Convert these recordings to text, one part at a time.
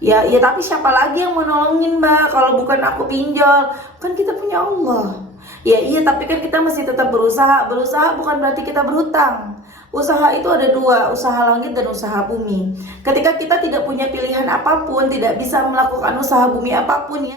Ya tapi siapa lagi yang mau nolongin Mbak kalau bukan aku pinjol? Kan kita punya Allah. Ya iya, tapi kan kita masih tetap berusaha. Berusaha bukan berarti kita berhutang. Usaha itu ada dua, usaha langit dan usaha bumi. Ketika kita tidak punya pilihan apapun, tidak bisa melakukan usaha bumi apapun ya.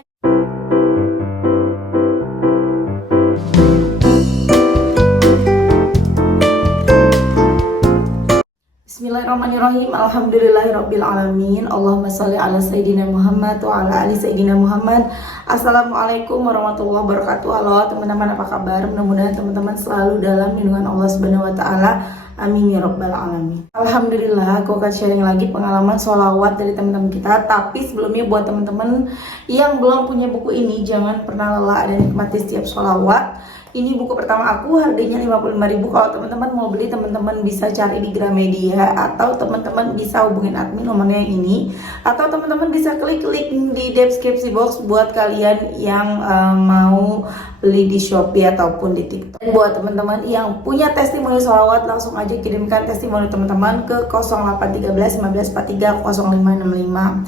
Bismillahirrahmanirrahim. Alhamdulillahirrabbilalamin. Allahumma salli ala Sayyidina Muhammad wa ala ali Sayyidina Muhammad. Assalamualaikum warahmatullahi wabarakatuh. Halo teman-teman, apa kabar? Mudah-mudahan teman-teman selalu dalam lindungan Allah Subhanahu wa taala. Amin ya rabbal alamin. Alhamdulillah, aku akan sharing lagi pengalaman sholawat dari teman-teman kita. Tapi sebelumnya buat teman-teman yang belum punya buku ini, jangan pernah lelah dan nikmati setiap sholawat. Ini buku pertama aku, harganya 55.000. Kalau teman-teman mau beli, teman-teman bisa cari di Gramedia, atau teman-teman bisa hubungin admin nomornya yang ini, atau teman-teman bisa klik link di deskripsi box buat kalian yang mau beli di Shopee ataupun di TikTok. Dan buat teman-teman yang punya testimoni sholawat, langsung aja kirimkan testimoni teman-teman ke 0813 1543 0565.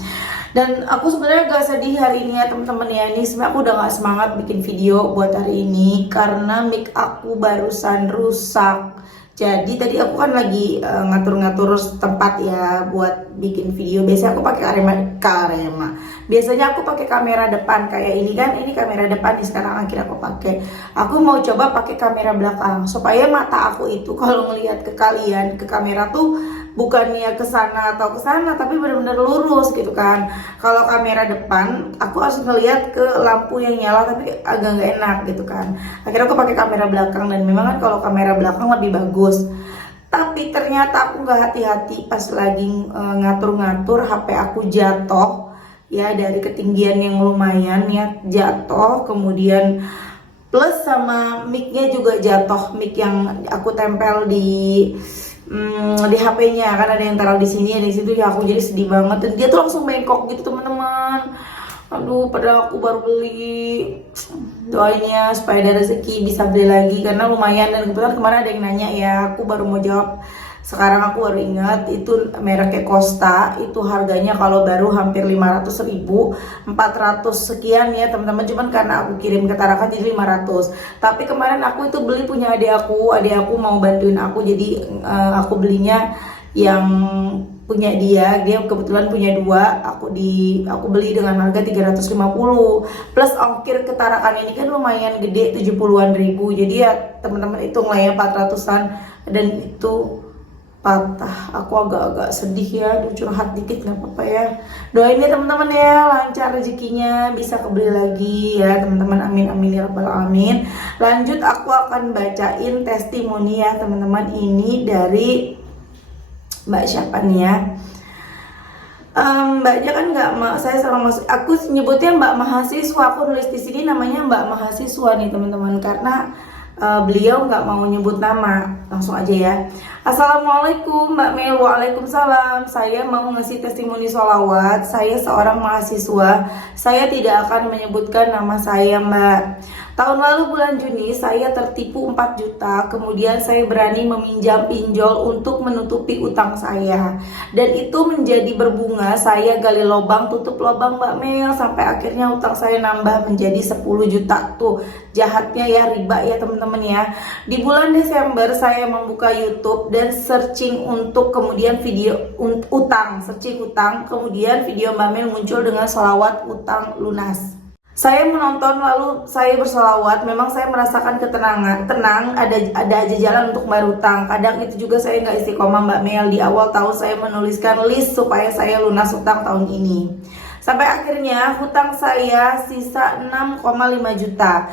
Dan aku sebenarnya agak sedih hari ini ya teman-teman ya. Ini sebenarnya aku udah gak semangat bikin video buat hari ini karena mic aku barusan rusak. Jadi tadi aku kan lagi ngatur-ngatur tempat ya buat bikin video. Biasanya aku pakai Karema. Biasanya aku pakai kamera depan kayak ini kan. Ini kamera depan nih, sekarang akhirnya aku pakai. Aku mau coba pakai kamera belakang supaya mata aku itu kalau ngelihat ke kalian, ke kamera tuh bukannya ke sana atau ke sana, tapi benar-benar lurus gitu kan. Kalau kamera depan aku harus ngelihat ke lampu yang nyala, tapi agak nggak enak gitu kan. Akhirnya aku pakai kamera belakang, dan memang kan kalau kamera belakang lebih bagus. Tapi ternyata aku nggak hati-hati pas lagi ngatur-ngatur, HP aku jatuh ya dari ketinggian yang lumayan ya, jatuh. Kemudian plus sama mic-nya juga jatuh, mic yang aku tempel di HP-nya kan, ada yang taruh di sini, ada di situ ya. Aku jadi sedih banget, dan dia tuh langsung bengkok gitu teman-teman. Aduh, padahal aku baru beli. Doain ya supaya ada rezeki bisa beli lagi karena lumayan. Dan kebetulan kemarin ada yang nanya ya, aku baru mau jawab. Sekarang aku baru ingat, itu mereknya Costa. Itu harganya kalau baru hampir 500.000, 400 sekian ya teman-teman. Cuman karena aku kirim ke Tarakan jadi 500. Tapi kemarin aku itu beli punya adik aku mau bantuin aku, jadi aku belinya yang punya dia kebetulan punya dua. Aku beli dengan harga 350 plus ongkir ke Tarakan. Ini kan lumayan gede, 70-an ribu. Jadi ya teman-teman hitung lah ya 400-an, dan itu patah. Aku agak-agak sedih ya, curhat dikit nggak apa-apa ya. Doain ya teman-teman ya, lancar rezekinya, bisa kebeli lagi ya teman-teman. Amin amin ya rabbal alamin. Lanjut, aku akan bacain testimoni ya teman-teman. Ini dari Mbak siapa nih ya? Mbaknya kan nggak, saya seorang aku nyebutnya Mbak mahasiswa. Aku nulis di sini namanya Mbak mahasiswa nih teman-teman, karena beliau nggak mau nyebut nama. Langsung aja ya. Assalamualaikum Mbak Mel. Waalaikumsalam. Saya mau ngasih testimoni sholawat. Saya seorang mahasiswa. Saya tidak akan menyebutkan nama saya Mbak. Tahun lalu bulan Juni saya tertipu 4 juta. Kemudian saya berani meminjam pinjol untuk menutupi utang saya, dan itu menjadi berbunga. Saya gali lubang tutup lubang Mbak Mel, sampai akhirnya utang saya nambah menjadi 10 juta. Tuh jahatnya ya, riba ya teman-teman ya. Di bulan Desember saya membuka YouTube dan searching untuk kemudian video utang, searching utang, kemudian video Mbak Mel muncul dengan sholawat utang lunas. Saya menonton lalu saya bersolawat. Memang saya merasakan ketenangan, tenang, ada aja jalan untuk bayar utang. Kadang itu juga saya nggak istiqomah Mbak Mel. Di awal tahun saya menuliskan list supaya saya lunas utang tahun ini. Sampai akhirnya hutang saya sisa 6,5 juta.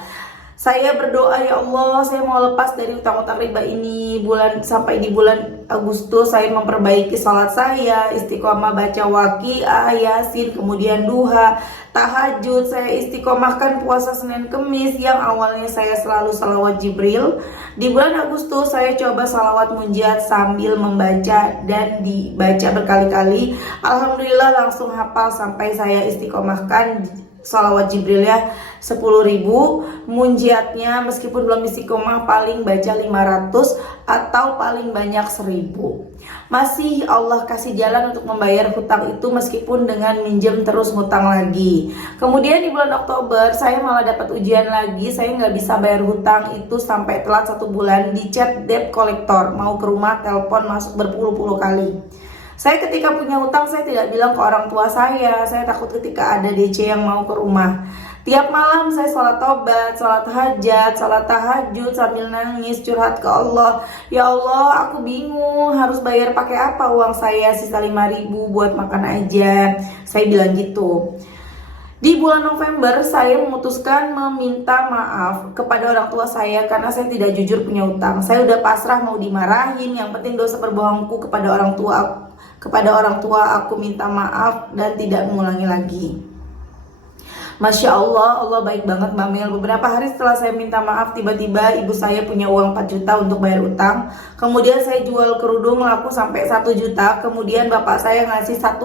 Saya berdoa, ya Allah, saya mau lepas dari utang-utang riba ini. Sampai di bulan Agustus saya memperbaiki salat saya, istiqomah baca Waqiah, Yasin, kemudian duha, tahajud. Saya istiqomahkan puasa Senin Kemis yang awalnya saya selalu salawat Jibril. Di bulan Agustus saya coba salawat munjiat sambil membaca dan dibaca berkali-kali. Alhamdulillah langsung hafal sampai saya istiqomahkan salawat Jibril ya 10.000, munjiatnya meskipun belum istiqomah paling baca 500 atau paling banyak 1.000. Masih Allah kasih jalan untuk membayar hutang itu meskipun dengan minjem terus hutang lagi. Kemudian di bulan Oktober saya malah dapat ujian lagi, saya nggak bisa bayar hutang itu sampai telat 1 bulan, di chat debt collector, mau ke rumah, telepon masuk berpuluh-puluh kali. Saya ketika punya hutang saya tidak bilang ke orang tua saya takut ketika ada DC yang mau ke rumah. Tiap malam saya sholat tobat, sholat hajat, sholat tahajud sambil nangis curhat ke Allah. Ya Allah, aku bingung harus bayar pakai apa uang saya, sisa 5.000 buat makan aja. Saya bilang gitu. Di bulan November saya memutuskan meminta maaf kepada orang tua saya karena saya tidak jujur punya utang. Saya udah pasrah mau dimarahin, yang penting dosa berbohongku kepada orang tua aku minta maaf dan tidak mengulangi lagi. Masya Allah, Allah baik banget Mbak Mel. Beberapa hari setelah saya minta maaf, tiba-tiba ibu saya punya uang 4 juta untuk bayar utang. Kemudian saya jual kerudung laku sampai 1 juta. Kemudian bapak saya ngasih 1,5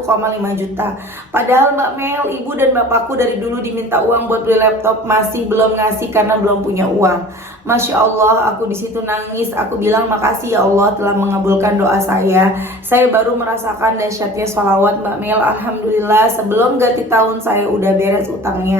juta. Padahal Mbak Mel, ibu dan bapakku dari dulu diminta uang buat beli laptop, masih belum ngasih karena belum punya uang. Masya Allah, aku di situ nangis. Aku bilang makasih ya Allah telah mengabulkan doa saya. Saya baru merasakan dahsyatnya sholawat Mbak Mel. Alhamdulillah, sebelum ganti tahun saya udah beres utangnya.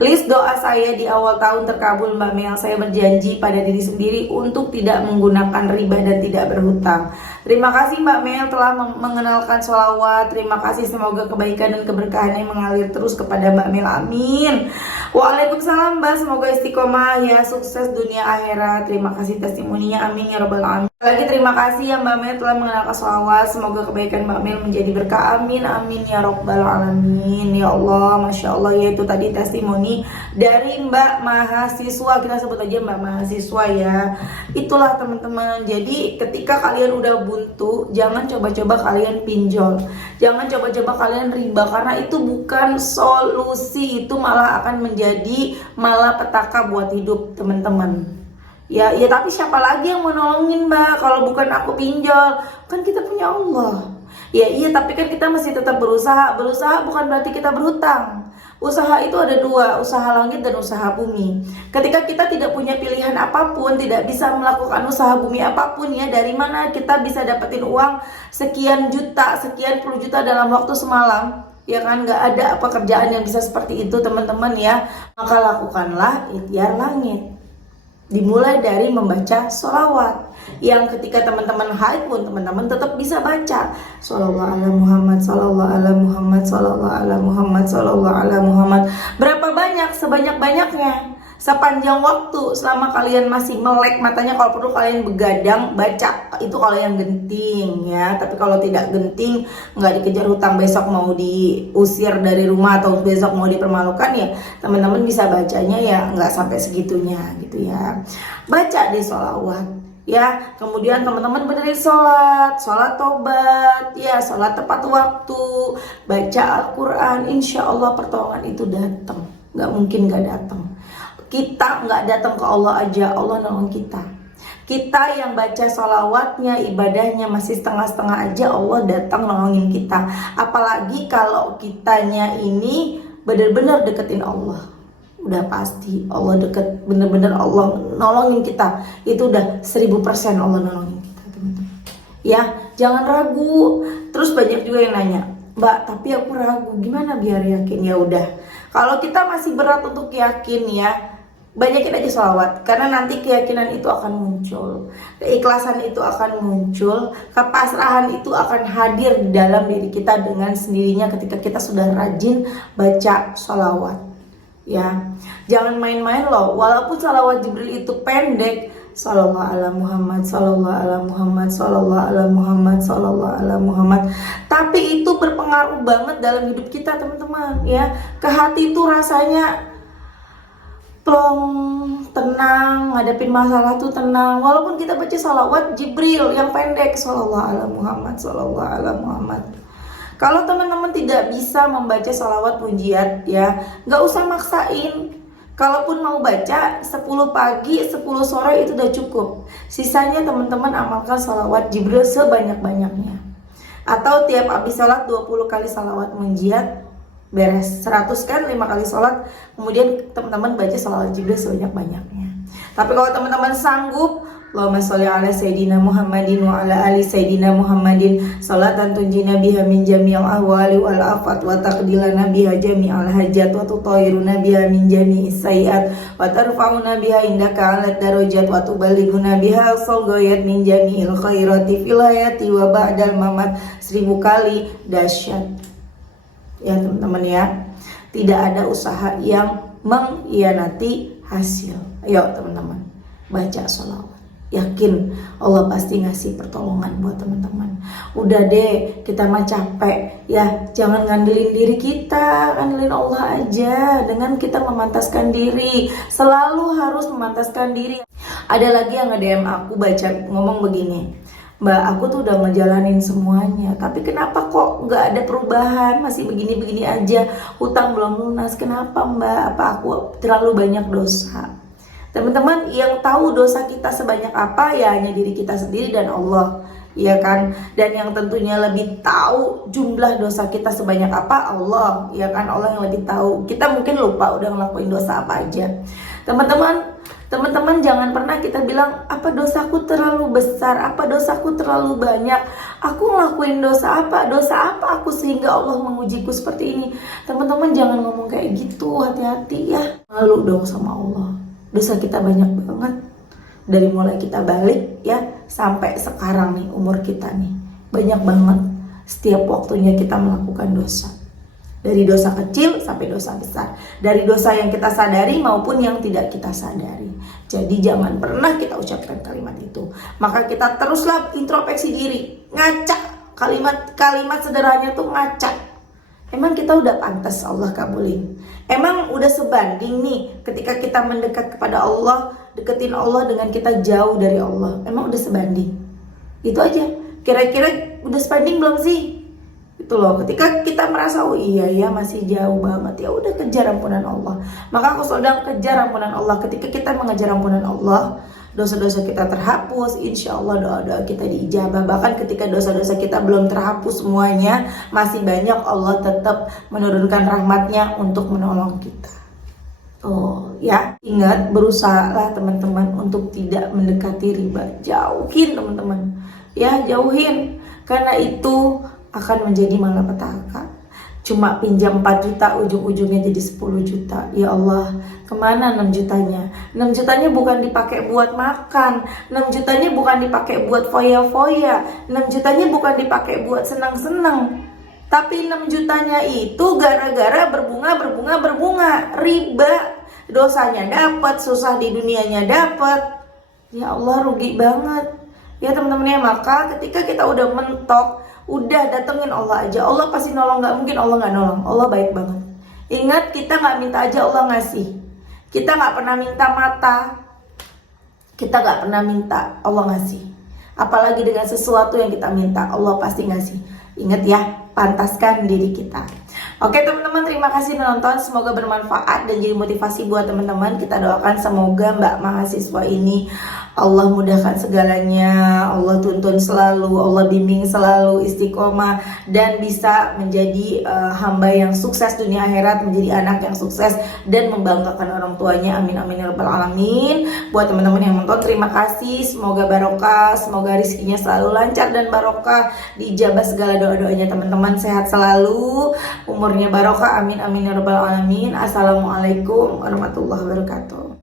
List doa saya di awal tahun terkabul Mbak Mel. Saya berjanji pada diri sendiri untuk tidak menggunakan riba dan tidak berhutang. Terima kasih Mbak Mel telah mengenalkan sholawat. Terima kasih, semoga kebaikan dan keberkahannya mengalir terus kepada Mbak Mel. Amin. Waalaikumsalam Mbak, semoga istiqomah ya, sukses dunia akhirat. Terima kasih testimoninya, amin ya robbal alamin. Lagi terima kasih ya Mbak Mel telah mengenalkan sholawat. Semoga kebaikan Mbak Mel menjadi berkah, amin amin ya robbal alamin. Ya Allah, Masya Allah, yaitu tadi testimoni dari Mbak mahasiswa, kita sebut aja Mbak mahasiswa ya. Itulah teman-teman, jadi ketika kalian udah buntu, jangan coba-coba kalian pinjol, jangan coba-coba kalian riba, karena itu bukan solusi, itu malah akan menjadi malapetaka buat hidup teman-teman. Ya tapi siapa lagi yang mau nolongin Mbak kalau bukan aku pinjol? Kan kita punya Allah. Ya iya, tapi kan kita masih tetap berusaha. Berusaha bukan berarti kita berhutang. Usaha itu ada dua, usaha langit dan usaha bumi. Ketika kita tidak punya pilihan apapun, tidak bisa melakukan usaha bumi apapun, ya dari mana kita bisa dapetin uang sekian juta, sekian puluh juta dalam waktu semalam? Ya kan, nggak ada pekerjaan yang bisa seperti itu teman-teman ya. Maka lakukanlah ikhtiar langit. Dimulai dari membaca sholawat, yang ketika teman-teman haid pun teman-teman tetap bisa baca sholawat ala Muhammad, sholawat ala Muhammad, sholawat ala Muhammad, sholawat ala Muhammad. Berapa banyak? Sebanyak-banyaknya, sepanjang waktu, selama kalian masih melek matanya. Kalau perlu kalian begadang baca, itu kalau yang genting ya. Tapi kalau tidak genting, nggak dikejar hutang, besok mau diusir dari rumah atau besok mau dipermalukan, ya teman-teman bisa bacanya ya nggak sampai segitunya gitu ya. Baca di sholawat ya, kemudian teman-teman benerin sholat tobat ya, sholat tepat waktu, baca Al-Quran, insya Allah pertolongan itu datang, nggak mungkin nggak datang. Kita nggak datang ke Allah aja, Allah nolong kita. Kita yang baca sholawatnya, ibadahnya masih setengah-setengah aja, Allah datang nolongin kita. Apalagi kalau kitanya ini benar-benar deketin Allah, udah pasti Allah deket, bener-bener Allah nolongin kita. Itu udah 1000% Allah nolongin kita teman-teman. Ya, jangan ragu. Terus banyak juga yang nanya, Mbak, tapi aku ragu, gimana biar yakin? Ya udah, kalau kita masih berat untuk yakin ya, banyakin aja sholawat, karena nanti keyakinan itu akan muncul, keikhlasan itu akan muncul, kepasrahan itu akan hadir di dalam diri kita dengan sendirinya ketika kita sudah rajin baca sholawat. Ya, jangan main-main loh. Walaupun sholawat Jibril itu pendek, Sallallahu ala Muhammad, Sallallahu ala Muhammad, Sallallahu ala Muhammad, Sallallahu ala Muhammad, tapi itu berpengaruh banget dalam hidup kita teman-teman ya. Ke hati itu rasanya plong, tenang, ngadepin masalah tuh tenang. Walaupun kita baca salawat Jibril yang pendek, Sallallahu ala Muhammad, Sallallahu ala Muhammad. Kalau teman-teman tidak bisa membaca salawat pujiat ya, nggak usah maksain. Kalaupun mau baca 10 pagi, 10 sore itu udah cukup. Sisanya teman-teman amalkan salawat Jibril sebanyak-banyaknya. Atau tiap habis salat 20 kali salawat munjiat, beres. 100 kan 5 kali sholat, kemudian teman-teman baca salawat Jibril sebanyak-banyaknya. Tapi kalau teman-teman sanggup Allahumma sholli ala Sayyidina Muhammadin wa ala ali Sayyidina Muhammadin salatan tunjina biha min jami'il ahwali wal afat wa taqdilana biha jami'al hajat wa tutahhiruna biha min jami'is sayiat wa tarfa'una biha indaka 'ala darajat wa tuballighuna biha al-ghayat min jami'il khairati fil hayati wa ba'dal mamat. 1000 kali dahsyat. Ya teman-teman ya, tidak ada usaha yang mengkhianati hasil. Ayo teman-teman, baca sholawat. Yakin Allah pasti ngasih pertolongan buat teman-teman. Udah deh, kita mah capek ya, jangan ngandelin diri kita, ngandelin Allah aja. Dengan kita memantaskan diri, selalu harus memantaskan diri. Ada lagi yang nge-DM aku baca ngomong begini, Mbak, aku tuh udah ngejalanin semuanya, tapi kenapa kok nggak ada perubahan, masih begini-begini aja, hutang belum lunas. Kenapa Mbak? Apa aku terlalu banyak dosa? Teman-teman, yang tahu dosa kita sebanyak apa ya hanya diri kita sendiri dan Allah, ya kan? Dan yang tentunya lebih tahu jumlah dosa kita sebanyak apa Allah, ya kan? Allah yang lebih tahu. Kita mungkin lupa udah ngelakuin dosa apa aja. Teman-teman jangan pernah kita bilang apa dosaku terlalu besar, apa dosaku terlalu banyak, aku ngelakuin dosa apa aku sehingga Allah mengujiku seperti ini. Teman-teman jangan ngomong kayak gitu, hati-hati ya. Malu dong sama Allah. Dosa kita banyak banget. Dari mulai kita balik ya sampai sekarang nih umur kita nih, banyak banget. Setiap waktunya kita melakukan dosa. Dari dosa kecil sampai dosa besar, dari dosa yang kita sadari maupun yang tidak kita sadari. Jadi jangan pernah kita ucapkan kalimat itu. Maka kita teruslah introspeksi diri, ngaca. Kalimat sederhananya tuh ngaca. Emang kita udah pantas Allah kabulin? Emang udah sebanding nih ketika kita mendekat kepada Allah, deketin Allah dengan kita jauh dari Allah? Emang udah sebanding? Itu aja. Kira-kira udah sebanding belum sih? Itu loh, ketika kita merasa oh iya ya masih jauh banget, ya udah kejar ampunan Allah. Maka aku sedang kejar ampunan Allah. Ketika kita mengejar ampunan Allah, dosa-dosa kita terhapus, insya Allah doa-doa kita diijabah. Bahkan ketika dosa-dosa kita belum terhapus semuanya, masih banyak Allah tetap menurunkan rahmatnya untuk menolong kita. Oh ya, ingat, berusahalah teman-teman untuk tidak mendekati riba. Jauhin teman-teman, ya jauhin. Karena itu akan menjadi malapetaka. Cuma pinjam 4 juta, ujung-ujungnya jadi 10 juta. Ya Allah, kemana 6 jutanya? 6 jutanya bukan dipakai buat makan, 6 jutanya bukan dipakai buat foya-foya, 6 jutanya bukan dipakai buat senang-senang. Tapi 6 jutanya itu gara-gara berbunga. Riba, dosanya dapat, susah di dunianya dapat. Ya Allah, rugi banget. Ya teman-teman ya, maka ketika kita udah mentok, udah datengin Allah aja. Allah pasti nolong, gak mungkin Allah gak nolong. Allah baik banget. Ingat, kita gak minta aja Allah ngasih. Kita gak pernah minta mata, kita gak pernah minta Allah ngasih. Apalagi dengan sesuatu yang kita minta, Allah pasti ngasih. Ingat ya, pantaskan diri kita. Oke teman-teman, terima kasih nonton. Semoga bermanfaat dan jadi motivasi buat teman-teman. Kita doakan semoga Mbak mahasiswa ini Allah mudahkan segalanya, Allah tuntun selalu, Allah bimbing selalu, istiqomah, dan bisa menjadi hamba yang sukses dunia akhirat, menjadi anak yang sukses dan membanggakan orang tuanya. Amin amin ya rabbal alamin. Buat teman-teman yang nonton, terima kasih. Semoga barokah, semoga rezekinya selalu lancar dan barokah, diijabah segala doa-doanya teman-teman. Sehat selalu, umurnya barokah. Amin amin ya rabbal alamin. Assalamualaikum warahmatullahi wabarakatuh.